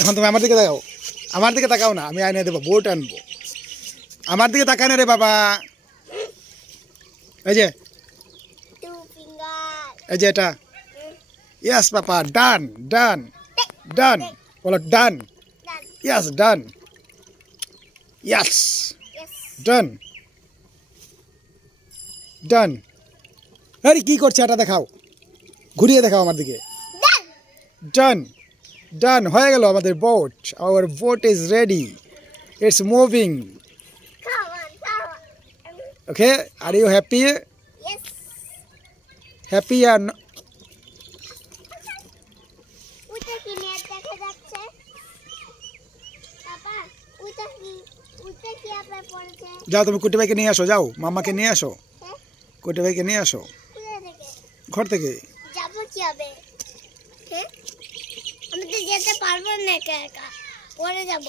এখন তুমি আমার দিকে তাকাও, আমার দিকে তাকাও না, আমি আইনে দেবো, বোট আনবো। আমার দিকে তাকায় না রে বাবা। এই যে এটা, ইয়েস পাপা, ডান ডান ডান, বলো ডান, ইয়েস ডান, ইয়েস ডান ডান। আরে কি করছে এটা দেখাও, ঘুরিয়ে দেখাও আমার দিকে। ডান ডান হয়ে গেল আমাদের boat. Our boat is ready, it's moving. Okay, are you happy? Happy আর যাও তুমি কুটি ভাইকে নিয়ে আসো, যাও মামাকে নিয়ে আসো, কুটি ভাইকে নিয়ে আসো ঘর থেকে। যাবো কি হবে? আমি তো যেতে পারবো না একা একা, পরে যাব।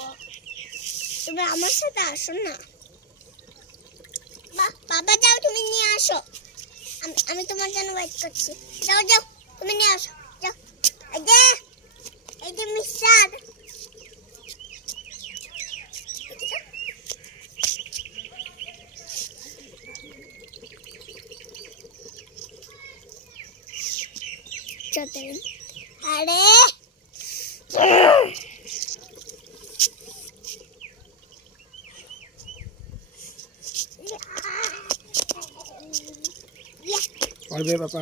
তুমি আমার সাথে আসো না। বাবা যাও, তুমি নিয়ে আসো, আমি তোমার জন্য ওয়েট করছি। যাও যাও, তুমি নিয়ে আসো, যাও। এই যে মিস্টার, আরে পারবে বাবা।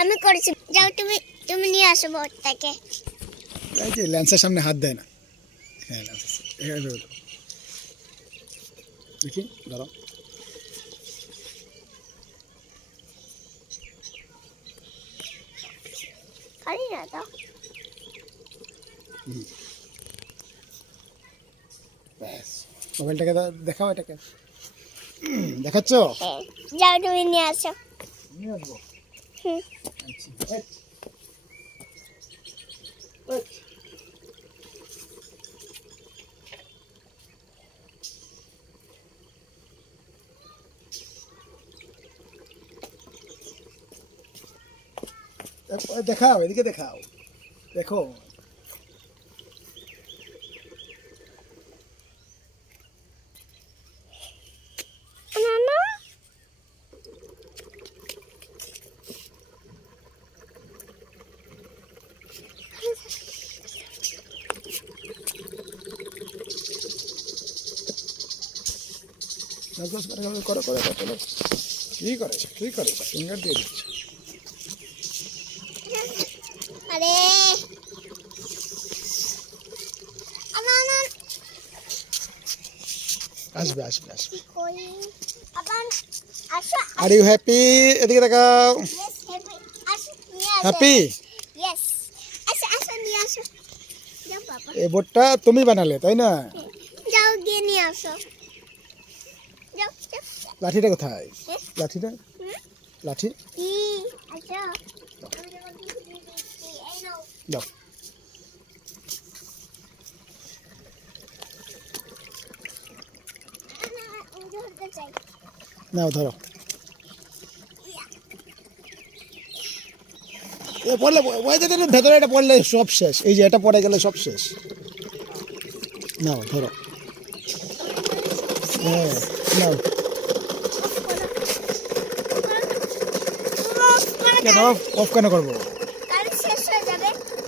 আমি করেছি, যাও তুমি, তুমি নিয়ে আসো বোটটাকে। এই যে ল্যান্সের সামনে হাত দেয় না। হ্যাঁ দেখি, দাঁড়াও। ব্যাস, মোবাইলটাকে দেখাও, এটাকে দেখাচ্ছ? যাও তুমি নিয়ে আসো। নিয়ে আসবো। দেখাও, এদিকে দেখাও, দেখো। করো করো করো, কি করেছ, কি করেছ, ফিঙ্গার দিয়ে দিচ্ছ। আরে আসবে আসবে আসবে। Are you happy? এদিকে দেখাও। হ্যাপি? এই বোটটা তুমি বানালে, তাই না? যাও গিয়ে নিয়ে আসো। লাঠিটা কোথায়? লাঠিটা, লাঠি দাও। নাও ধরো। পড়লে ভেতরে এটা পড়লে সব শেষ। এই যে এটা পড়ে গেলে সব শেষ। নাও ধরো, হ্যাঁ নাও। কেন অফ কেন করবো?